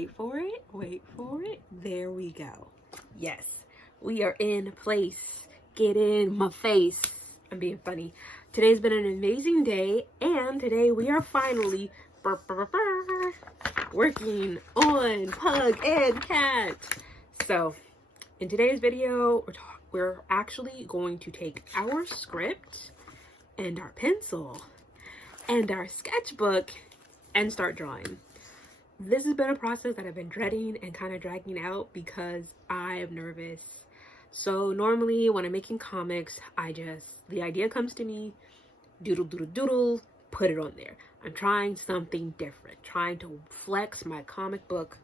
Wait for it. Wait for it. There we go. Yes, we are in place. Get in my face. I'm being funny. Today's been an amazing day, and today we are finally working on Pug and Cat. So, in today's video, we're actually going to take our script and our pencil and our sketchbook and start drawing. This has been a process that I've been dreading and kind of dragging out because I am nervous. So normally when I'm making comics, the idea comes to me, doodle, doodle, doodle, put it on there. I'm trying something different, trying to flex my comic book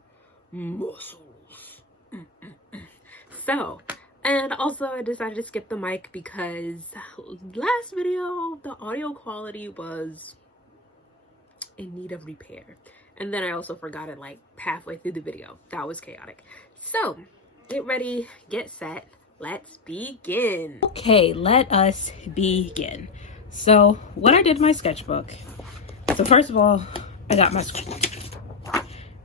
muscles. So, and also I decided to skip the mic because last video, the audio quality was in need of repair. And then I also forgot it like halfway through the video. That was chaotic. So, get ready, get set, let's begin. Okay, let us begin. So, when I did my sketchbook, so first of all, I got my script.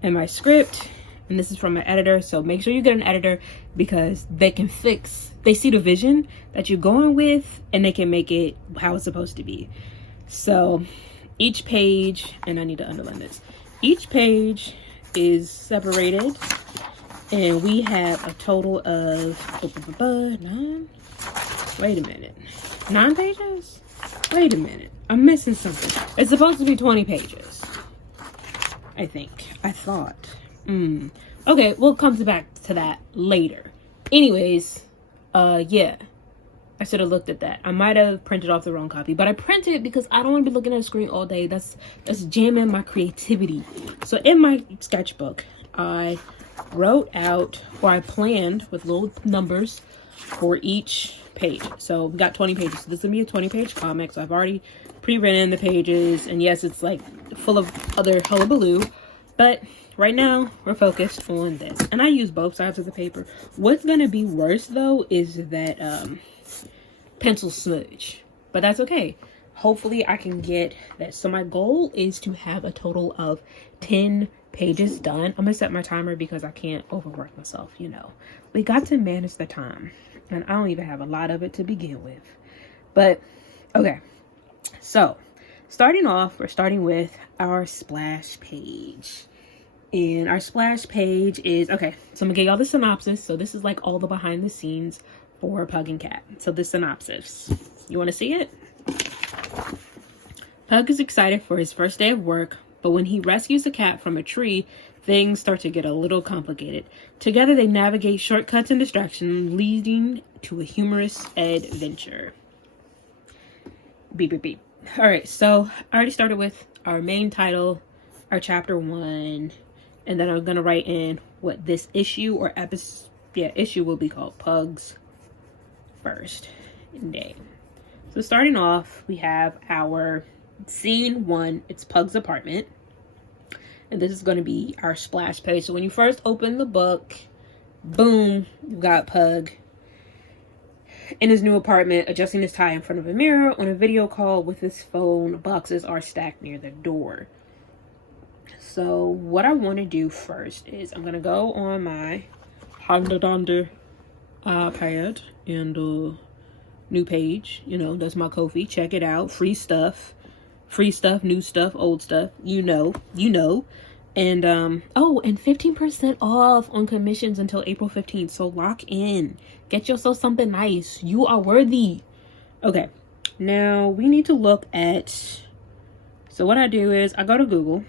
And my script, and this is from my editor, so make sure you get an editor because they see the vision that you're going with and they can make it how it's supposed to be. So, each page, and I need to underline this, each page is separated, and we have a total of 9. Wait a minute, 9 pages? Wait a minute, I'm missing something. It's supposed to be 20 pages, I thought. Okay, we'll come back to that later. Anyways, yeah. I should have looked at that. I might have printed off the wrong copy, but I printed it because I don't want to be looking at a screen all day. That's jamming my creativity. So in my sketchbook, I wrote out, or I planned with little numbers for each page. So we got 20 pages. So this is gonna be a 20-page comic. So I've already pre-written the pages, and yes, it's like full of other hullabaloo, but right now we're focused on this. And I use both sides of the paper. What's gonna be worse though is that pencil smudge, but that's okay. Hopefully I can get that. So my goal is to have a total of 10 pages done. I'm gonna set my timer because I can't overwork myself, you know. We got to manage the time, and I don't even have a lot of it to begin with. But okay, so starting off, we're starting with our splash page. And our splash page is, okay, so I'm gonna give y'all the synopsis. So this is like all the behind the scenes for Pug and Cat. So the synopsis, you want to see it? Pug is excited for his first day of work, but when he rescues a cat from a tree, things start to get a little complicated. Together they navigate shortcuts and distractions, leading to a humorous adventure. Beep, beep, beep. All right, so I already started with our main title, our chapter 1, and then I'm gonna write in what this issue or issue will be called, Pug's First Day. So starting off, we have our scene 1. It's Pug's apartment, and this is going to be our splash page. So when you first open the book, boom, you got Pug in his new apartment, adjusting his tie in front of a mirror on a video call with his phone. Boxes are stacked near the door. So what I want to do first is I'm going to go on my iPad and new page, you know, that's my Ko-fi. Check it out. Free stuff, new stuff, old stuff, you know. And oh, and 15% off on commissions until April 15th. So lock in, get yourself something nice. You are worthy. Okay, now we need to look at, so what I do is I go to Google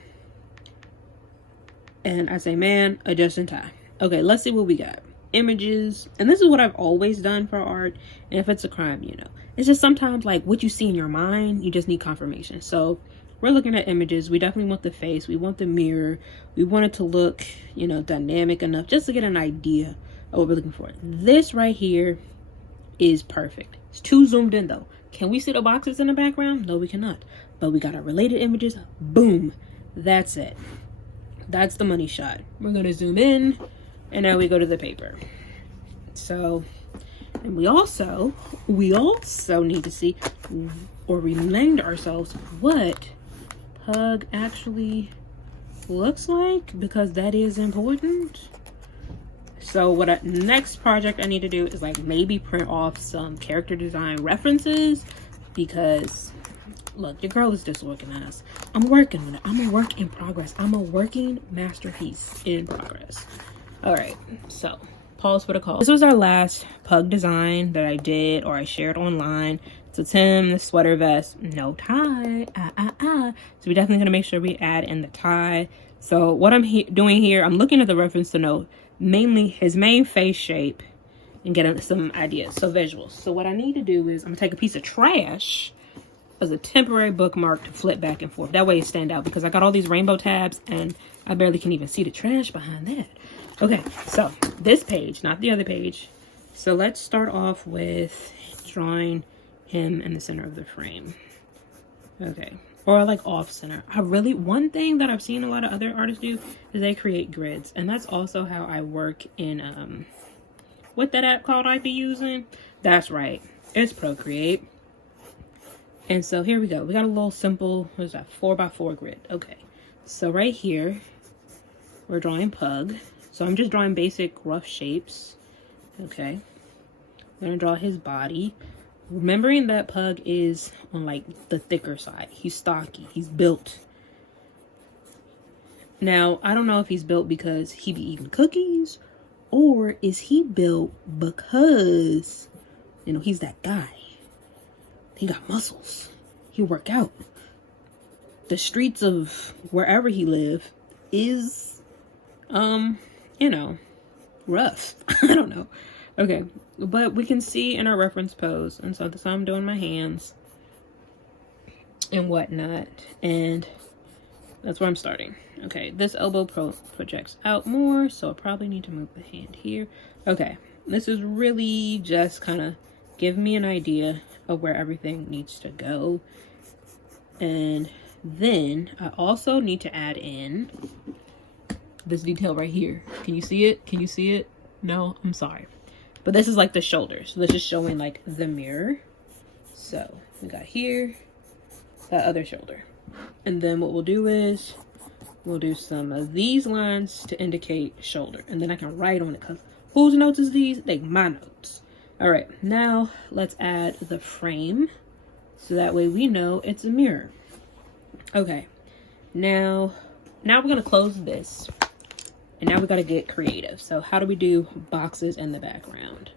and I say, man, adjusting tie. Okay, let's see what we got. Images, and this is what I've always done for art. And if it's a crime, you know, it's just sometimes like what you see in your mind, you just need confirmation. So we're looking at images. We definitely want the face, we want the mirror, we want it to look, you know, dynamic enough just to get an idea of what we're looking for. This right here is perfect. It's too zoomed in though. Can we see the boxes in the background? No, we cannot, but we got our related images. Boom, that's it. That's the money shot. We're gonna zoom in, and now we go to the paper. So, and we also need to see or remind ourselves what Pug actually looks like, because that is important. So next project I need to do is like maybe print off some character design references, because look, your girl is disorganized. I'm working on it. I'm a work in progress. I'm a working masterpiece in progress. All right, so pause for the call. This was our last pug design that I did or I shared online. So Tim, the sweater vest, no tie. So we're definitely gonna make sure we add in the tie. So what I'm doing here, I'm looking at the reference to note mainly his main face shape and getting some ideas, so visuals. So what I need to do is I'm gonna take a piece of trash as a temporary bookmark to flip back and forth. That way it stand out, because I got all these rainbow tabs and I barely can even see the trash behind that. Okay, so this page, not the other page. So let's start off with drawing him in the center of the frame. Okay, or like off center. One thing that I've seen a lot of other artists do is they create grids, and that's also how I work in what that app called I be using? That's right, it's Procreate. And so here we go. We got a little simple, what is that, 4x4 grid. Okay, so right here we're drawing Pug. So I'm just drawing basic rough shapes. Okay, I'm gonna draw his body, remembering that Pug is on like the thicker side. He's stocky, he's built. Now I don't know if he's built because he be eating cookies, or is he built because, you know, he's that guy. He got muscles, he work out. The streets of wherever he live is you know, rough. I don't know. Okay, but we can see in our reference pose, and so that's how I'm doing my hands and whatnot, and that's where I'm starting. Okay, this elbow projects out more, so I probably need to move the hand here. Okay, this is really just kind of give me an idea of where everything needs to go. And then I also need to add in this detail right here. Can you see it? Can you see it? No, I'm sorry. But this is like the shoulder. So this is showing like the mirror. So we got here, that other shoulder. And then what we'll do is we'll do some of these lines to indicate shoulder. And then I can write on it, because whose notes is these? They my notes. All right, now let's add the frame. So that way we know it's a mirror. Okay, now we're gonna close this. And now we gotta get creative. So how do we do boxes in the background?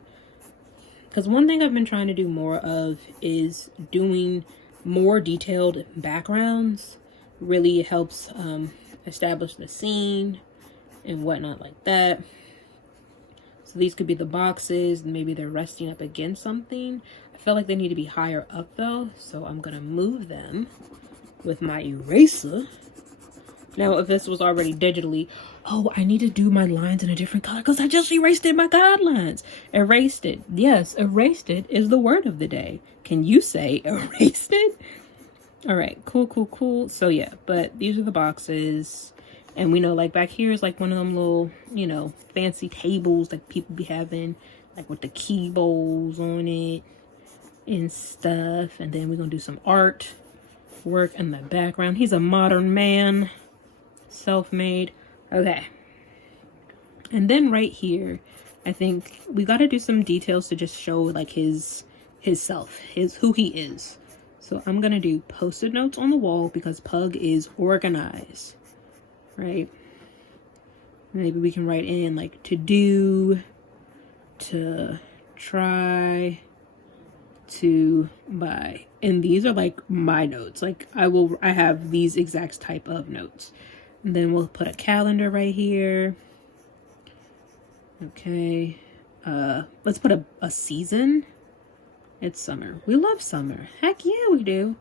Because one thing I've been trying to do more of is doing more detailed backgrounds. Really helps establish the scene and whatnot like that. So these could be the boxes, maybe they're resting up against something. I feel like they need to be higher up though, so I'm gonna move them with my eraser. Now, if this was already digitally, oh, I need to do my lines in a different color because I just erased it, my guidelines. Erased it. Yes, erased it is the word of the day. Can you say erased it? All right, cool. So yeah, but these are the boxes. And we know like back here is like one of them little, you know, fancy tables like people be having, like with the key bowls on it and stuff. And then we're going to do some art work in the background. He's a modern man. Self-made. Okay, and then right here I think we got to do some details to just show like his self, who he is. So I'm gonna do post-it notes on the wall because Pug is organized, right? Maybe we can write in like to do, to try, to buy, and these are like my notes. Like I have these exact type of notes. And then we'll put a calendar right here. Okay. Let's put a season. It's summer. We love summer. Heck yeah, we do.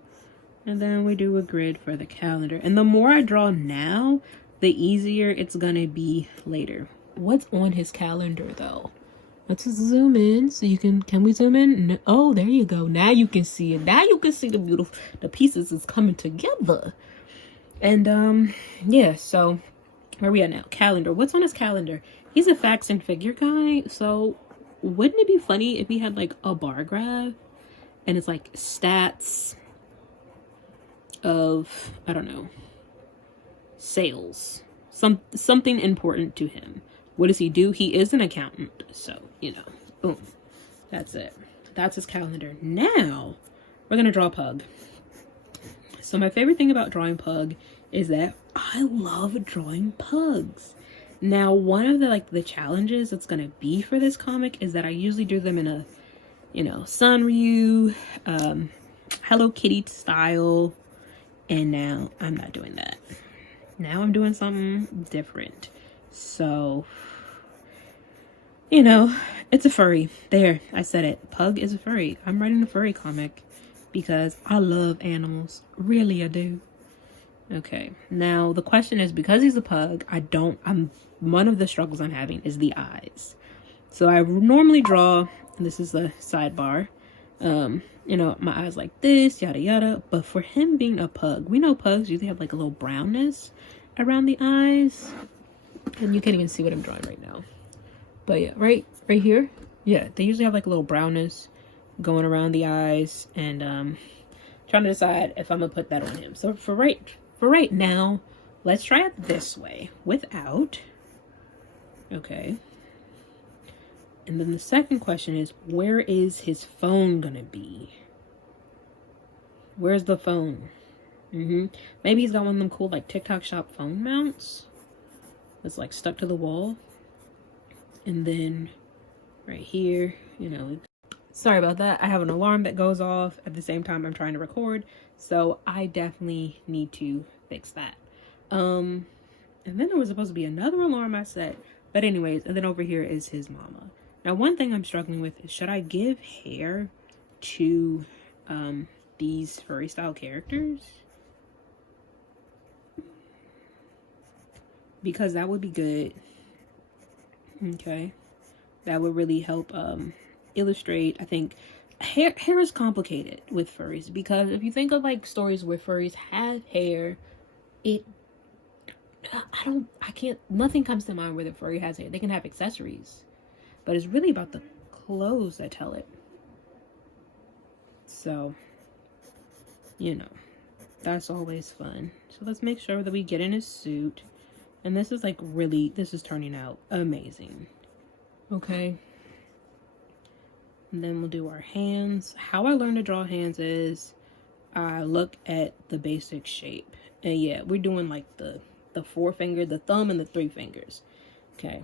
And then we do a grid for the calendar. And the more I draw now, the easier it's gonna be later. What's on his calendar though? Let's just zoom in so you can we zoom in? No, oh, there you go. Now you can see it. Now you can see the pieces is coming together. And yeah, so where are we at now? Calendar. What's on his calendar? He's a facts and figure guy, so wouldn't it be funny if he had like a bar graph and it's like stats of, I don't know, sales something important to him. What does he do? He is an accountant. So, you know, boom. That's it. That's his calendar. Now, we're going to draw Pug. So my favorite thing about drawing Pug is that I love drawing pugs. Now, one of the challenges that's going to be for this comic is that I usually do them in a, you know, Sanryu, Hello Kitty style. And now I'm not doing that. Now I'm doing something different. So, you know, it's a furry. There, I said it. Pug is a furry. I'm writing a furry comic because I love animals. Really, I do. Okay, now the question is, because he's a pug, one of the struggles I'm having is the eyes. So I normally draw, and this is the sidebar, you know, my eyes like this, yada yada. But for him being a pug, we know pugs usually have like a little brownness around the eyes. And you can't even see what I'm drawing right now. But yeah, right here. Yeah, they usually have like a little brownness going around the eyes. And trying to decide if I'm gonna put that on him. So for right now, let's try it this way without. Okay. And then the second question is, where is his phone gonna be? Where's the phone? Maybe he's got one of them cool like TikTok shop phone mounts that's like stuck to the wall. And then right here, you know, sorry about that. I have an alarm that goes off at the same time I'm trying to record. So I definitely need to fix that. And then there was supposed to be another alarm I set. But anyways, and then over here is his mama. Now, one thing I'm struggling with is, should I give hair to these furry style characters? Because that would be good. Okay. That would really help illustrate. I think hair is complicated with furries, because if you think of like stories where furries have hair, nothing comes to mind where the furry has hair. They can have accessories, but it's really about the clothes that tell it. So, you know, that's always fun. So let's make sure that we get in his suit. And this is this is turning out amazing. Okay. And then we'll do our hands. How I learned to draw hands is I look at the basic shape. And yeah, we're doing like the forefinger, the thumb, and the 3 fingers. Okay.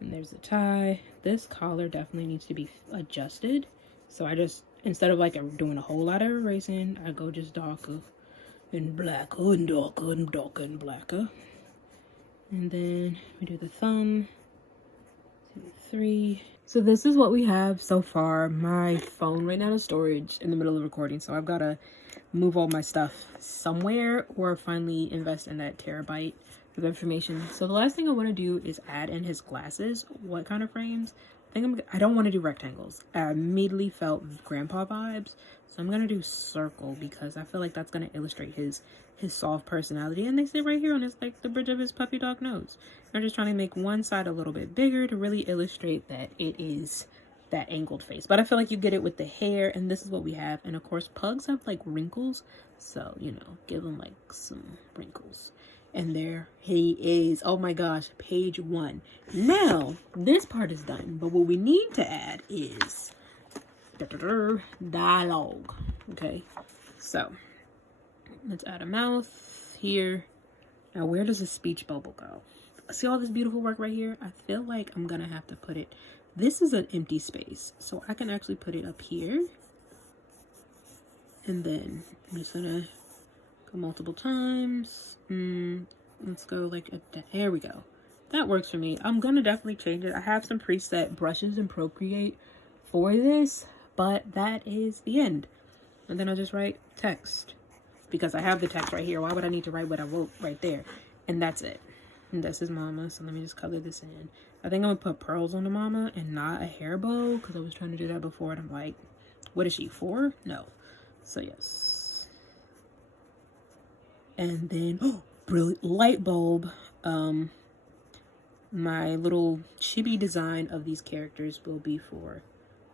And there's the tie. This collar definitely needs to be adjusted. So I just, instead of like doing a whole lot of erasing, I go just darker and blacker and darker and darker and blacker. And then we do the thumb. 2, 3. So this is what we have so far. My phone right now is storage in the middle of recording, so I've got to move all my stuff somewhere or finally invest in that terabyte of information. So the last thing I want to do is add in his glasses. What kind of frames? I don't want to do rectangles. I immediately felt grandpa vibes, so I'm gonna do circle because I feel like that's gonna illustrate his soft personality. And they sit right here on his, like, the bridge of his puppy dog nose. I'm just trying to make one side a little bit bigger to really illustrate that it is that angled face. But I feel like you get it with the hair, and this is what we have. And of course, pugs have like wrinkles, so you know, give them like some wrinkles. And there he is. Oh my gosh, page 1. Now this part is done, but what we need to add is dialogue. Okay, so let's add a mouth here. Now, where does the speech bubble go? See all this beautiful work right here? I feel like I'm gonna have to put it, this is an empty space, so I can actually put it up here. And then I'm just gonna go multiple times. Let's go like there we go. That works for me. I'm gonna definitely change it. I have some preset brushes in Procreate for this, but that is the end. And then I'll just write text because I have the text right here. Why would I need to write what I wrote right there? And that's it. And that's his mama. So let me just color this in. I think I'm gonna put pearls on the mama and not a hair bow because I was trying to do that before and I'm like, what is she, 4? No. So yes. And then, oh, brilliant light bulb. My little chibi design of these characters will be for,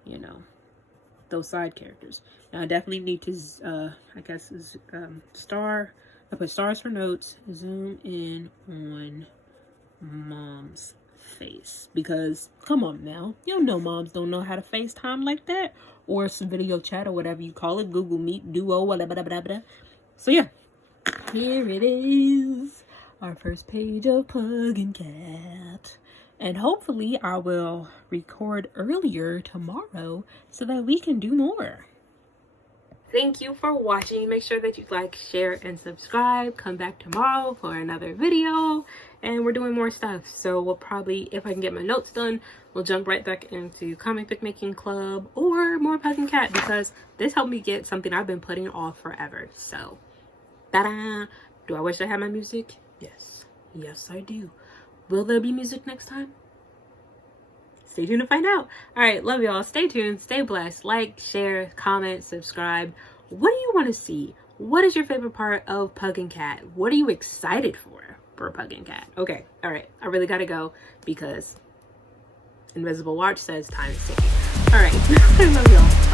you know, those side characters. Now I definitely need to, I guess, star I put stars for notes, zoom in on mom's face, because come on now, you know moms don't know how to FaceTime like that, or some video chat, or whatever you call it, Google Meet, Duo, whatever. So yeah, here it is, our first page of Pug and Cat. And hopefully I will record earlier tomorrow so that we can do more. Thank you for watching. Make sure that you like, share, and subscribe. Come back tomorrow for another video. And we're doing more stuff. So we'll probably, if I can get my notes done, we'll jump right back into comic book making club or more Pug and Cat, because this helped me get something I've been putting off forever. So, ta-da! Do I wish I had my music? Yes. Yes, I do. Will there be music next time? Stay tuned to find out. All right, love y'all. Stay tuned. Stay blessed. Like, share, comment, subscribe. What do you want to see? What is your favorite part of Pug and Cat? What are you excited for Pug and Cat? Okay, all right. I really got to go because Invisible Watch says time is ticking. All right, I love y'all.